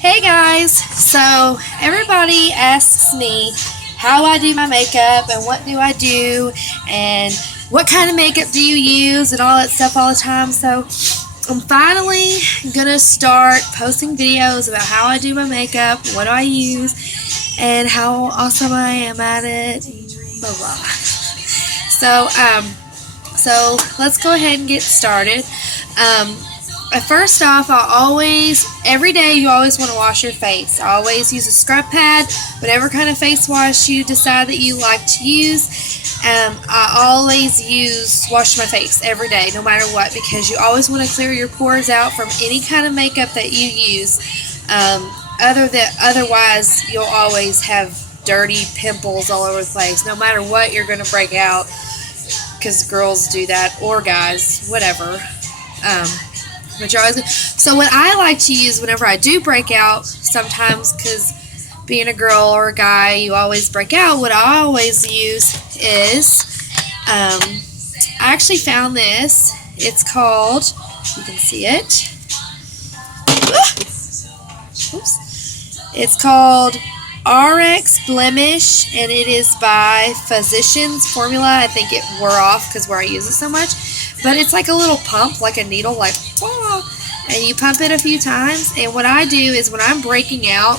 Hey guys! So, everybody asks me how I do my makeup and what do I do and what kind of makeup do you use and all that stuff all the time. So, I'm finally gonna start posting videos about how I do my makeup, what do I use, and how awesome I am at it. Blah blah. So let's go ahead and get started. Um, First off, every day you always want to wash your face. I always use a scrub pad, whatever kind of face wash you decide that you like to use. I always wash my face every day, no matter what, because you always want to clear your pores out from any kind of makeup that you use. Otherwise, you'll always have dirty pimples all over the place. No matter what, you're going to break out, because girls do that, or guys, whatever. But you're always, so what I like to use whenever I do break out, sometimes, because being a girl or a guy, you always break out, what I always use is, I actually found this. It's called, you can see it. Oops. It's called RX Blemish, and it is by Physicians Formula. I think it wore off because where I use it so much. But it's like a little pump, like a needle, like, and you pump it a few times. And what I do is when I'm breaking out,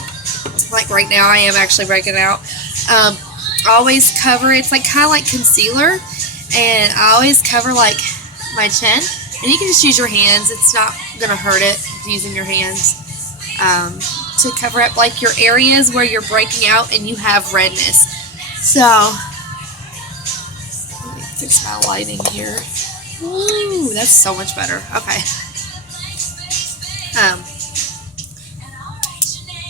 like right now I am actually breaking out, I always cover, it's like kind of like concealer, and I always cover like my chin. And you can just use your hands. It's not going to hurt it using your hands to cover up like your areas where you're breaking out and you have redness. So, let me fix my lighting here. Ooh, that's so much better. Okay.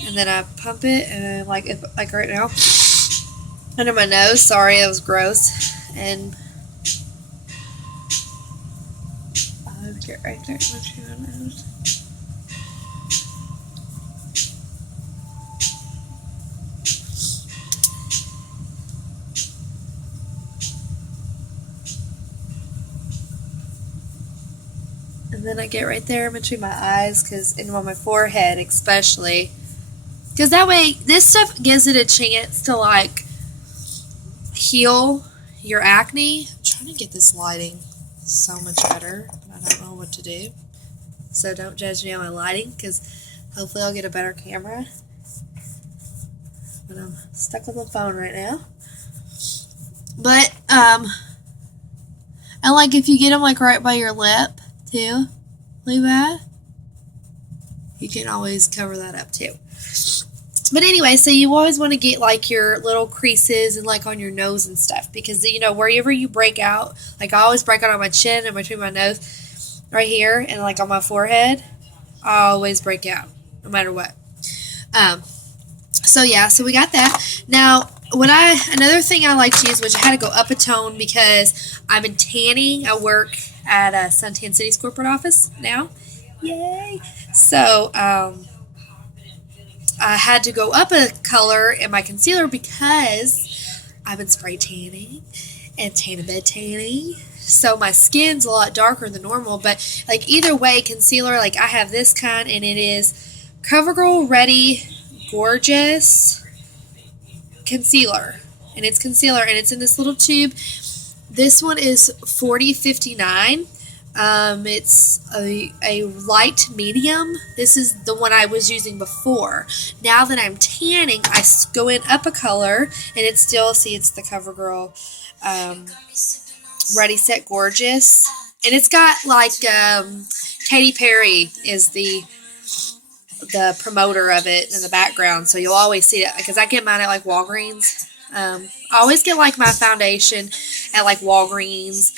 And then I pump it, and like right now, under my nose. Sorry, that was gross. And I'll get right there under my nose. And then I get right there in between my eyes, and on my forehead especially. Because that way, this stuff gives it a chance to like heal your acne. I'm trying to get this lighting so much better, but I don't know what to do. So don't judge me on my lighting, because hopefully I'll get a better camera. But I'm stuck on the phone right now. But, and like if you get them like right by your lip, too, like that, you can always cover that up too. But anyway, so you always want to get like your little creases and like on your nose and stuff, because wherever you break out, like I always break out on my chin and between my nose right here and like on my forehead, I always break out no matter what. So yeah, so we got that. Now, another thing I like to use, which I had to go up a tone because I've been tanning. I work at Suntan City's corporate office now. Yay! So, I had to go up a color in my concealer because I've been spray tanning and tan-a-bed tanning. So my skin's a lot darker than normal, but like either way, concealer, like I have this kind, and it is CoverGirl Ready Gorgeous Concealer. And it's concealer, and it's in this little tube. This one is $40.59. It's a light medium. This is the one I was using before. Now that I'm tanning, I go in up a color, and it's the CoverGirl Ready Set Gorgeous. And it's got like Katy Perry is the promoter of it in the background, so you'll always see it, because I get mine at like Walgreens. I always get like my foundation at like Walgreens,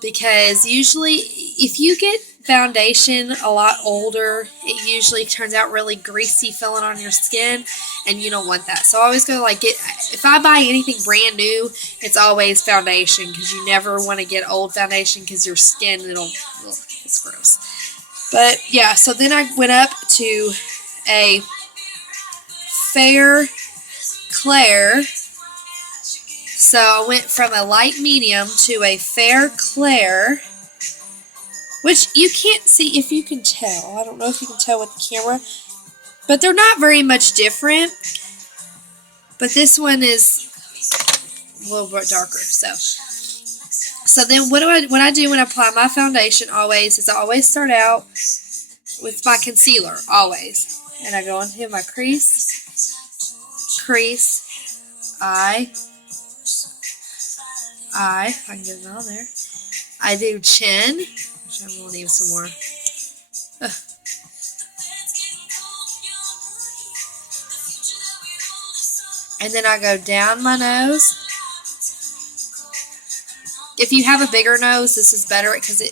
because usually if you get foundation a lot older, it usually turns out really greasy feeling on your skin, and you don't want that. So I always go if I buy anything brand new, it's always foundation, because you never want to get old foundation, because your skin, it's gross. But yeah, so then I went up to a Fair Claire. So I went from a light medium to a Fair Claire, which you can't see if you can tell. I don't know if you can tell with the camera. but they're not very much different. But this one is a little bit darker. So then what I do when I apply my foundation always is I always start out with my concealer, always. And I go into my crease, eye, if I can get it on there. I do chin, which I'm going to need some more. Ugh. And then I go down my nose. If you have a bigger nose, this is better because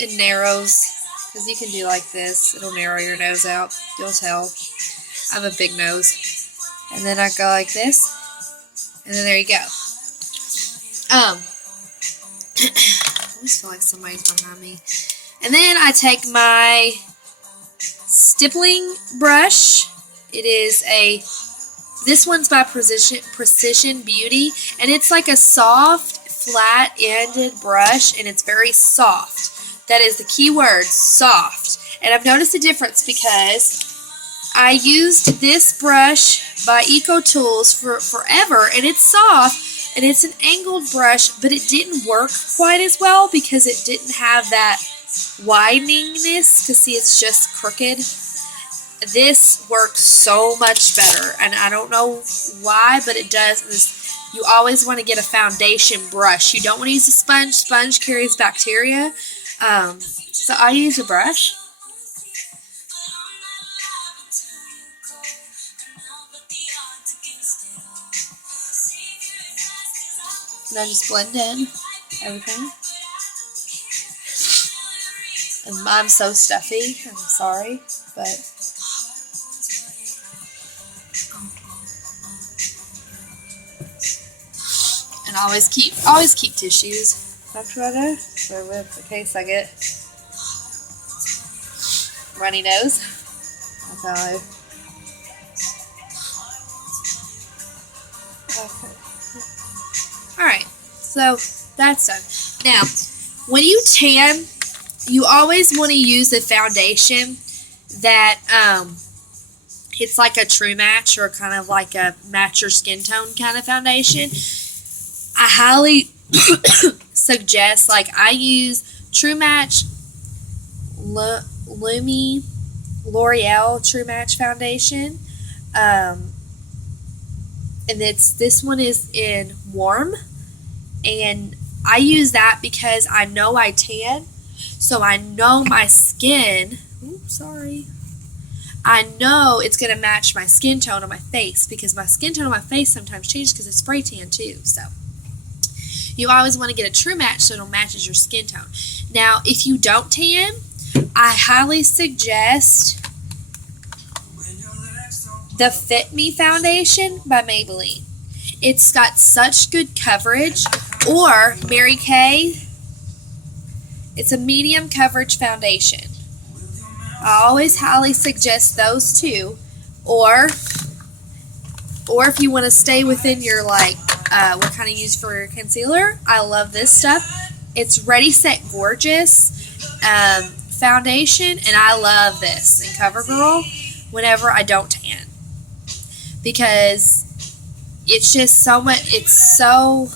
it narrows. Because you can do like this. It'll narrow your nose out. You'll tell. I have a big nose. And then I go like this. And then there you go. I always feel like somebody's behind me. And then I take my stippling brush. It is this one's by Precision Beauty. And it's like a soft, flat-ended brush. And it's very soft. That is the key word, soft. And I've noticed a difference because I used this brush by EcoTools for forever, and it's soft, and it's an angled brush, but it didn't work quite as well because it didn't have that wideningness, because see, it's just crooked. This works so much better, and I don't know why, but it does. You always want to get a foundation brush. You don't want to use a sponge. Sponge carries bacteria. So I use a brush. And I just blend in everything. And I'm so stuffy. I'm sorry, but and always keep tissues. That's what I do. So with in case I get runny nose. That's how I. Okay. Alright, so that's done. Now, when you tan, you always want to use a foundation that it's like a true match or kind of like a match your skin tone kind of foundation. I highly suggest, like I use True Match L'Oreal True Match foundation, and this one is in warm, and I use that because I know I tan, so I know my skin. I know it's gonna match my skin tone on my face because my skin tone on my face sometimes changes because it's spray tan too. So you always want to get a true match so it matches your skin tone. Now, if you don't tan, I highly suggest the Fit Me foundation by Maybelline. It's got such good coverage. Or Mary Kay. It's a medium coverage foundation. I always highly suggest those two. Or if you want to stay within your what kind of use for your concealer, I love this stuff. It's Ready Set Gorgeous foundation, and I love this in CoverGirl whenever I don't tan because it's just so much. It's so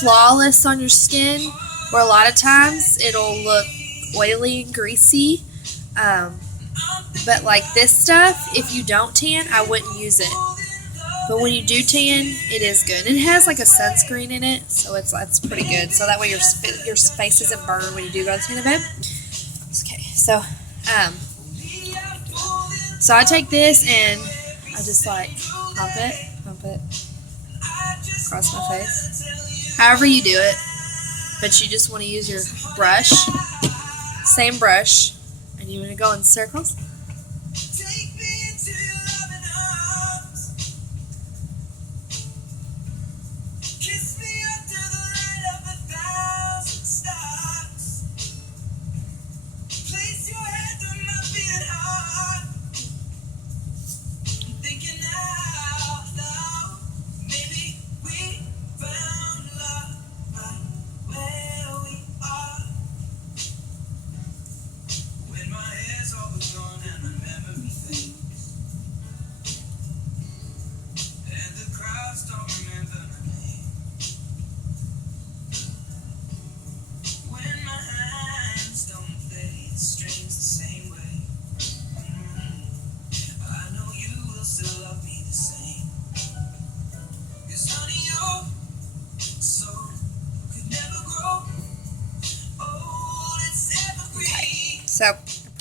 flawless on your skin, where a lot of times it'll look oily and greasy. But this stuff, if you don't tan, I wouldn't use it. But when you do tan, it is good. And it has a sunscreen in it, so it's pretty good. So that way your face isn't burned when you do go to tan event. Okay, so I take this and I just pump it across my face. However you do it, but you just want to use your brush, same brush, and you want to go in circles.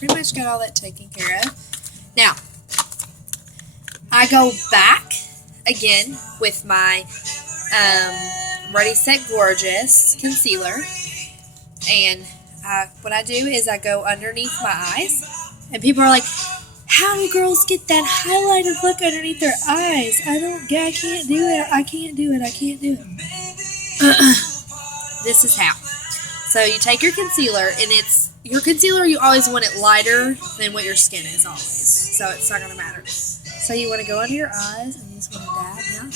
pretty much got all that taken care of. Now, I go back again with my Ready Set Gorgeous concealer. And what I do is I go underneath my eyes. And people are like, how do girls get that highlighted look underneath their eyes? I can't do it. I can't do it. This is how. So you take your concealer, and your concealer, you always want it lighter than what your skin is always. So it's not going to matter. So you want to go under your eyes, and you just want to dab,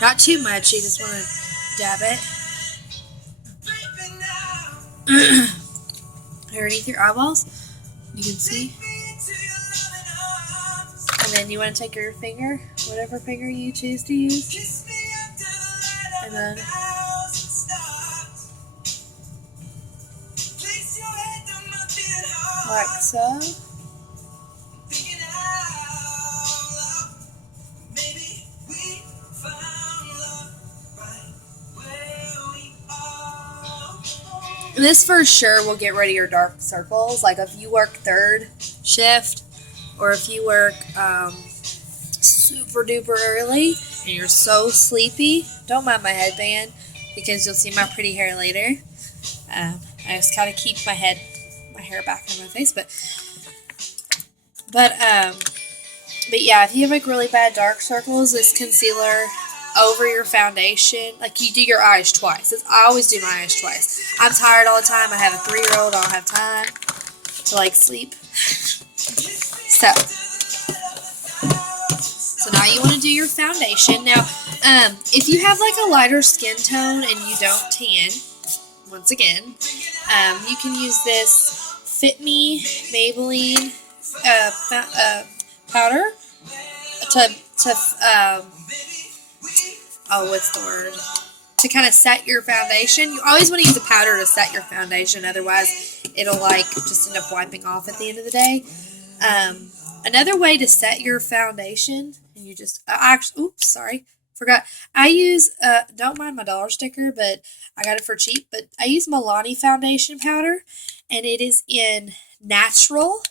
Not too much, you just want to dab it. Underneath your eyeballs, you can see. And then you want to take your finger, whatever finger you choose to use, and then like so. This for sure will get rid of your dark circles. Like if you work third shift, or if you work super duper early and you're so sleepy, don't mind my headband because you'll see my pretty hair later. I just kind of keep my hair back on my face, but yeah, if you have like really bad dark circles, this concealer over your foundation, like you do your eyes twice. I always do my eyes twice. I'm tired all the time. I have a 3-year-old. I don't have time to like sleep. So now you want to do your foundation. Now, if you have like a lighter skin tone and you don't tan, once again, you can use this Fit Me Maybelline powder to kind of set your foundation. You always want to use a powder to set your foundation, otherwise it'll like just end up wiping off at the end of the day. Another way to set your foundation, and you just forgot. I use don't mind my dollar sticker, but I got it for cheap. But I use Milani foundation powder, and it is in natural.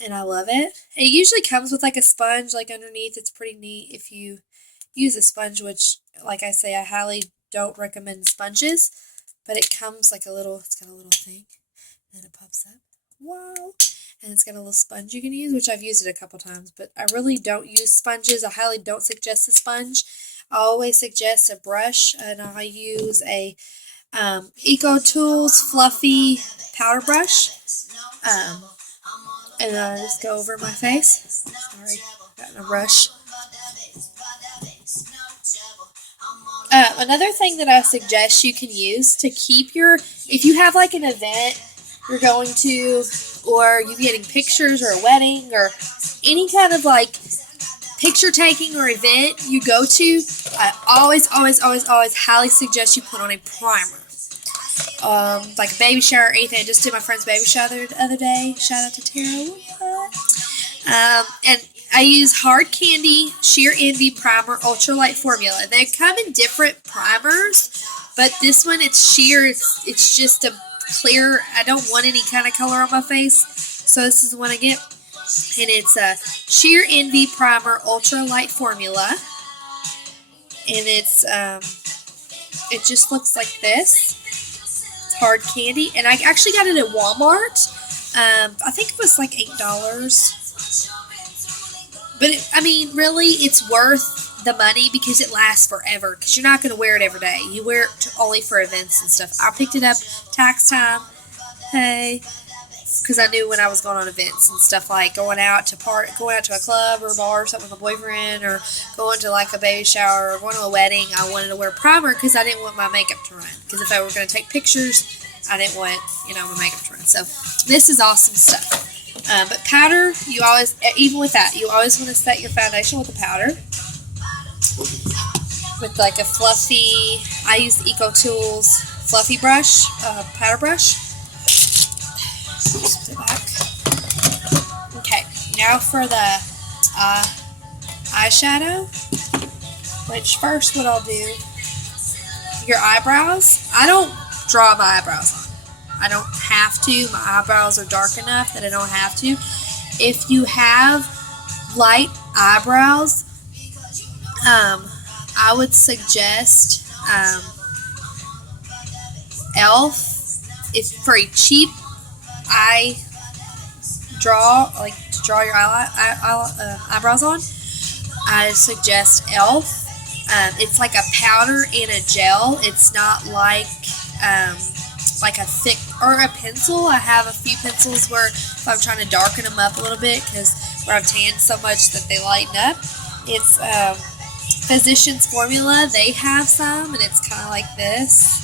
And I love it. It usually comes with like a sponge like underneath. It's pretty neat if you use a sponge, which like I say, I highly don't recommend sponges, but it comes like it's got a little thing and it pops up. Wow. And it's got a little sponge you can use, which I've used it a couple times, but I really don't use sponges. I highly don't suggest a sponge. I always suggest a brush, and I use a EcoTools Fluffy powder brush. And I just go over my face. Sorry, got in a rush. Another thing that I suggest you can use to keep if you have like an event you're going to, or you're getting pictures or a wedding or any kind of like picture taking or event you go to, I always highly suggest you put on a primer. Like a baby shower or anything. I just did my friend's baby shower the other day. Shout out to Tara. And I use Hard Candy Sheer Envy Primer Ultralight Formula. They come in different primers, but this one, it's sheer. It's just a clear. I don't want any kind of color on my face, so this is the one I get. And it's a Sheer Envy Primer Ultralight Formula. And it's it just looks like this. Hard Candy, and I actually got it at Walmart. I think it was like $8, but really it's worth the money because it lasts forever, because you're not going to wear it every day. You wear it only for events and stuff. I picked it up tax time, because I knew when I was going on events and stuff, like going out to a club or a bar or something with my boyfriend, or going to like a baby shower or going to a wedding, I wanted to wear primer because I didn't want my makeup to run. Because if I were going to take pictures, I didn't want my makeup to run. So this is awesome stuff. But powder, you always, even with that, you always want to set your foundation with a powder. With like a fluffy, I use the EcoTools Fluffy brush, powder brush. Okay, now for the eyeshadow, which first what I'll do, your eyebrows, I don't draw my eyebrows on. I don't have to. My eyebrows are dark enough that I don't have to. If you have light eyebrows, I would suggest e.l.f. If for a cheap eye draw, like to draw your eyebrows on, I suggest e.l.f. It's like a powder and a gel. It's not like a thick or a pencil. I have a few pencils where if I'm trying to darken them up a little bit because where I've tanned so much that they lighten up. It's Physicians Formula. They have some, and it's kind of like this.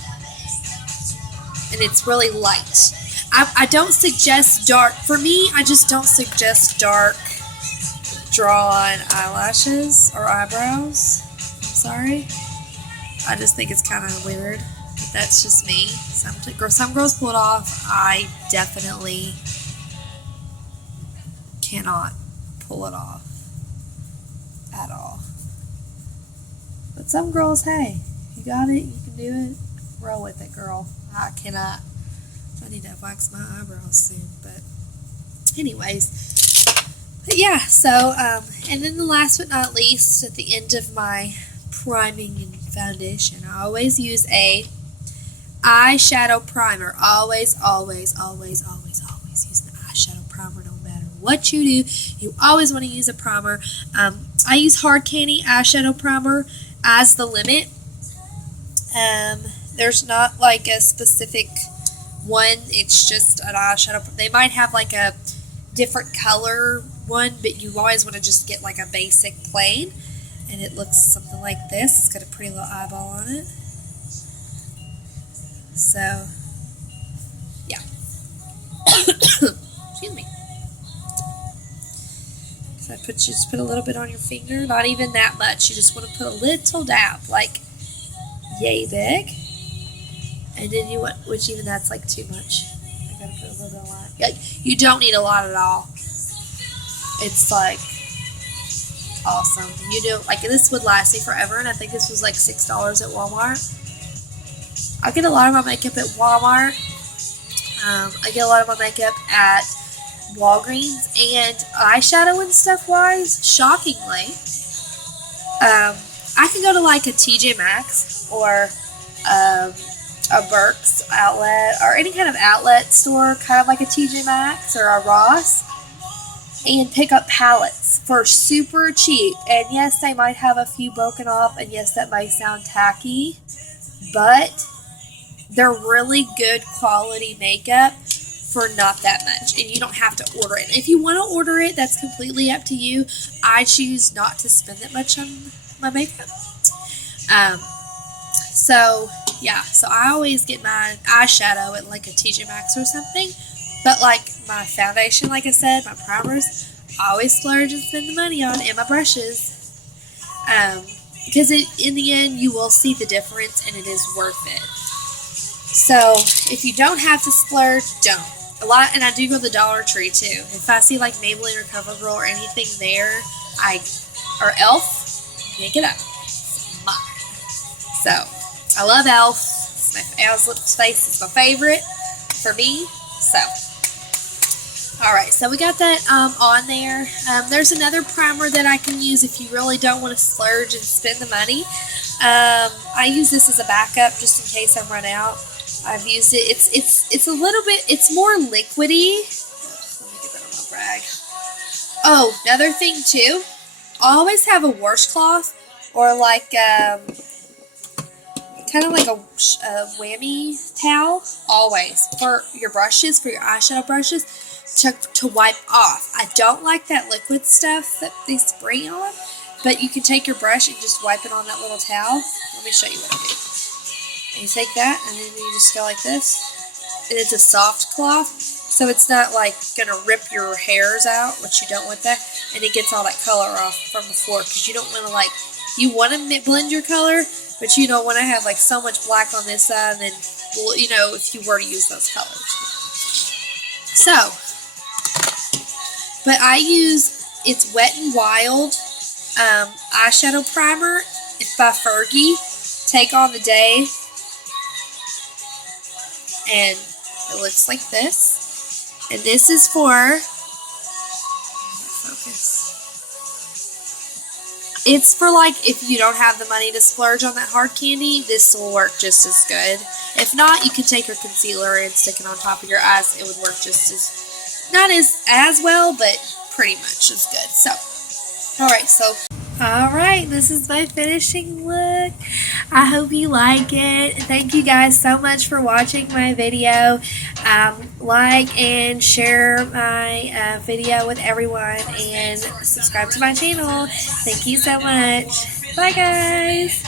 And it's really light. I don't suggest dark. For me, I just don't suggest dark drawn eyelashes or eyebrows. I'm sorry. I just think it's kind of weird. But that's just me. Some girls pull it off. I definitely cannot pull it off at all. But some girls, hey, you got it, you can do it. Roll with it, girl. I cannot. I need to wax my eyebrows soon. But anyways. But yeah, so, and then the last but not least, at the end of my priming and foundation, I always use a eyeshadow primer. Always use an eyeshadow primer no matter what you do. You always want to use a primer. I use Hard Candy eyeshadow primer as the limit. There's not like a specific one. It's just an eyeshadow. They might have like a different color one, but you always want to just get like a basic plain. And it looks something like this. It's got a pretty little eyeball on it. So, yeah. Excuse me. So just put a little bit on your finger. Not even that much. You just want to put a little dab, like yay big. And then you want, which even that's like too much. I gotta put a little bit of line. Like, you don't need a lot at all. It's like awesome. You do, like, this would last me forever, and I think this was like $6 at Walmart. I get a lot of my makeup at Walmart. I get a lot of my makeup at Walgreens, and eyeshadow and stuff wise, shockingly, I can go to like a TJ Maxx or a Burke's outlet or any kind of outlet store, kind of like a TJ Maxx or a Ross, and pick up palettes for super cheap. And yes, they might have a few broken off, and yes, that might sound tacky, but they're really good quality makeup for not that much, and you don't have to order it. If you want to order it, that's completely up to you. I choose not to spend that much on my makeup. So yeah, so I always get my eyeshadow at like a TJ Maxx or something. But like my foundation, like I said, my primers, I always splurge and spend the money on, and my brushes. Because in the end, you will see the difference, and it is worth it. So if you don't have to splurge, don't. And I do go to the Dollar Tree too. If I see like Maybelline or CoverGirl or anything there, or e.l.f., pick it up. It's mine. So I love e.l.f. e.l.f.'s lip face is my favorite for me. So, alright, so we got that on there. There's another primer that I can use if you really don't want to splurge and spend the money. I use this as a backup just in case I run out. I've used it. It's a little bit, it's more liquidy. Let me get that on my rag. Oh, another thing too. Always have a washcloth or like kind of like a whammy towel, always, for your brushes, for your eyeshadow brushes, to wipe off. I don't like that liquid stuff that they spray on, but you can take your brush and just wipe it on that little towel. Let me show you what I do. And you take that, and then you just go like this, and it's a soft cloth, so it's not like gonna rip your hairs out, which you don't want that, and it gets all that color off from the floor, because you don't want to, like, you want to blend your color, but you don't want to have like so much black on this side, and then, you know, if you were to use those colors. So, but I use, it's Wet n Wild eyeshadow primer. It's by Fergie. Take on the Day. And It looks like this. And this is for, focus. It's for like if you don't have the money to splurge on that hard candy, this will work just as good. If not, you can take your concealer and stick it on top of your eyes. It would work just as, not as well, but pretty much as good. So, alright, this is my finishing look. I hope you like it. Thank you guys so much for watching my video. Like and share my video with everyone, and subscribe to my channel. Thank you so much. Bye guys.